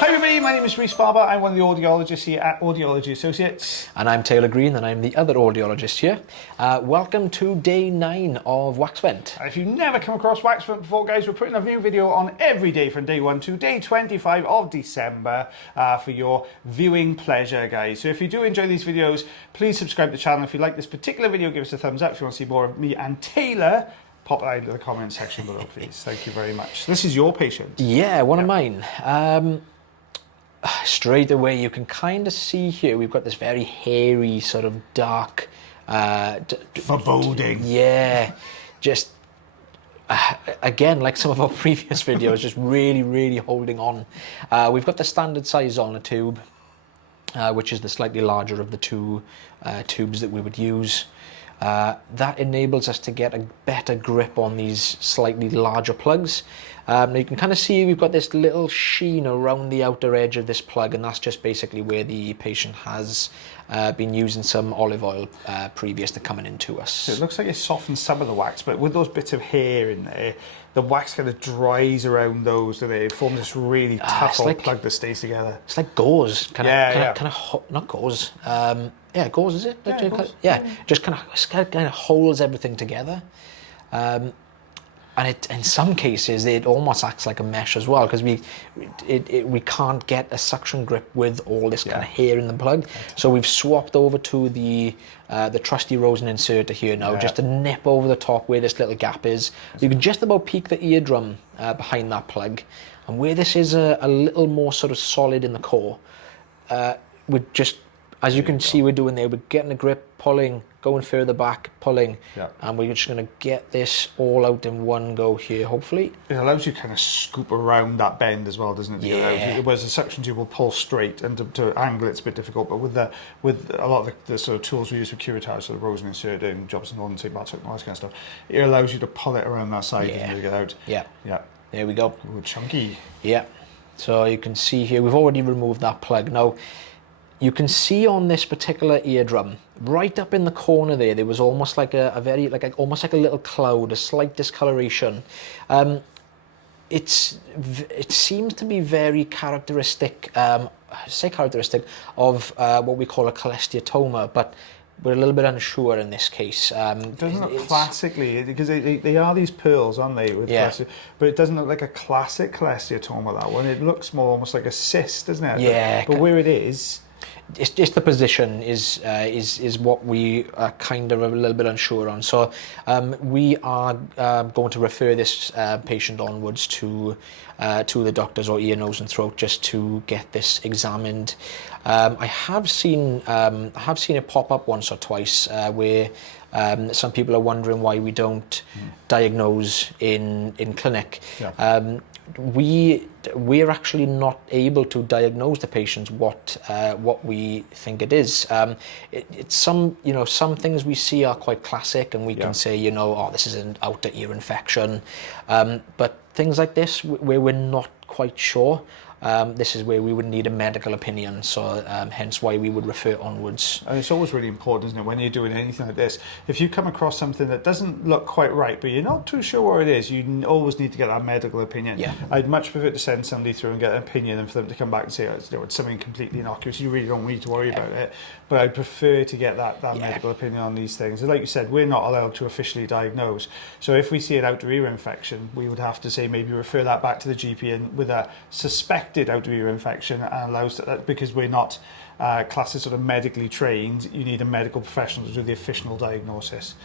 Hi everybody, my name is Rhys Barber. I'm one of the audiologists here at Audiology Associates. And I'm Taylor Green, and I'm the other audiologist here. Welcome to day 9 of Wax Vent. If you've never come across Wax Vent before, guys, we're putting a new video on every day from day 1 to day 25 of December for your viewing pleasure, guys. So if you do enjoy these videos, please subscribe to the channel. If you like this particular video, give us a thumbs up. If you want to see more of me and Taylor, pop that into the comment section below, please. Thank you very much. This is your patient. Yeah, one of mine. Straight away, you can kind of see here, we've got this very hairy, sort of dark... foreboding. Yeah, just... again, like some of our previous videos, just really holding on. We've got the standard size ulnar tube, which is the slightly larger of the two tubes that we would use. That enables us to get a better grip on these slightly larger plugs. Now you can kind of see we've got this little sheen around the outer edge of this plug, and that's just basically where the patient has been using some olive oil previous to coming into us. So it looks like it softens some of the wax, but with those bits of hair in there, the wax kind of dries around those, and it forms this really tough old plug that stays together. It's like gauze, kind of not gauze. Yeah, gauze, is it? Yeah, gauze. Yeah, just kind of holds everything together. And it, in some cases, it almost acts like a mesh as well, because we can't get a suction grip with all this kind of hair in the plug. So we've swapped over to the trusty Rosen inserter here now, just to nip over the top where this little gap is. You can just about peek the eardrum behind that plug, and where this is a little more sort of solid in the core, we're just, as you can see we're doing there, we're getting a grip, pulling, going further back, pulling, and we're just going to get this all out in one go here, hopefully. It allows you to kind of scoop around that bend as well, doesn't it? Yeah. Whereas the suction tube will pull straight, and to angle it's a bit difficult, but with a lot of the sort of tools we use for curettage, so the Rosen inserter and Jobson Norton, St. Bartok, and all that kind of stuff, it allows you to pull it around that side and get out. Yeah. There we go. Ooh, chunky. Yeah. So you can see here, we've already removed that plug. Now, you can see on this particular eardrum, right up in the corner there was almost like almost like a little cloud, a slight discoloration. It seems to be very characteristic, of what we call a cholesteatoma, but we're a little bit unsure in this case. It doesn't look classically, because they are these pearls, aren't they? With but it doesn't look like a classic cholesteatoma, that one. It looks more almost like a cyst, doesn't it? Yeah. But where it is... It's just the position is what we are kind of a little bit unsure on. So we are going to refer this patient onwards to the doctors or ear, nose and throat just to get this examined. I have seen it pop up once or twice where some people are wondering why we don't diagnose in clinic. We're actually not able to diagnose the patients what we think it is. It's some things we see are quite classic, and we can say, oh, this is an outer ear infection. But things like this, where we're not quite sure, this is where we would need a medical opinion, so hence why we would refer onwards. And it's always really important, isn't it, when you're doing anything like this, if you come across something that doesn't look quite right, but you're not too sure what it is, you always need to get that medical opinion. I'd much prefer to send somebody through and get an opinion than for them to come back and say, it's something completely innocuous, you really don't need to worry about it. But I'd prefer to get that medical opinion on these things. And like you said, we're not allowed to officially diagnose. So if we see an outer ear infection, we would have to say maybe refer that back to the GP and with a suspected outer ear infection, and allows that, because we're not classed as sort of medically trained, you need a medical professional to do the official diagnosis.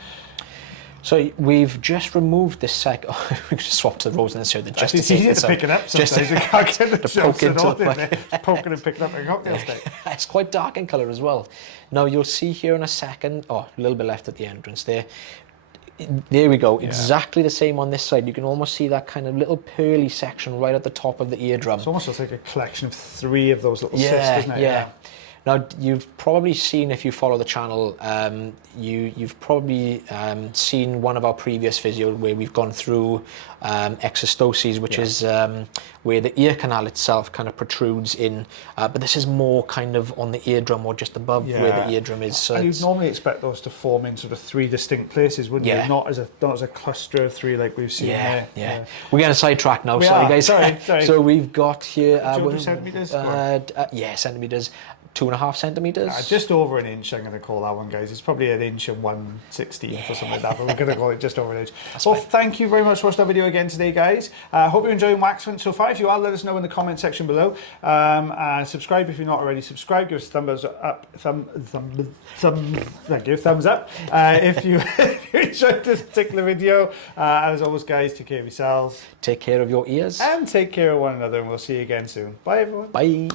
So we've just removed this we just swapped to the Rosen inserter just to take this out. It's easy to pick it up sometimes. You can't get the poke into the plug. Poking and picking up a cocktail stick. It's quite dark in colour as well. Now you'll see here in a second, a little bit left at the entrance there. There we go, exactly the same on this side. You can almost see that kind of little pearly section right at the top of the eardrum. It's almost like a collection of 3 of those little cysts, isn't it? Yeah. Now, you've probably seen, if you follow the channel, you've probably seen one of our previous videos where we've gone through exostoses, which is where the ear canal itself kind of protrudes in, but this is more kind of on the eardrum or just above where the eardrum is. So and you'd normally expect those to form in sort of 3 distinct places, wouldn't you? Not as a cluster of 3 like we've seen there. Yeah. We're getting sidetracked now. Sorry, guys. Sorry. So we've got here. 200 centimetres? Centimetres. 2.5 centimetres. Just over an inch, I'm going to call that one, guys. It's probably an inch and 1/16 or something like that, but we're going to call it just over an inch. Thank you very much for watching our video again today, guys. Hope you're enjoying Waxman so far. If you are, let us know in the comment section below. And subscribe if you're not already subscribed. Give us a thumbs up. Thank you. Thumbs up. If you enjoyed this particular video. And as always, guys, take care of yourselves. Take care of your ears. And take care of one another. And we'll see you again soon. Bye, everyone. Bye.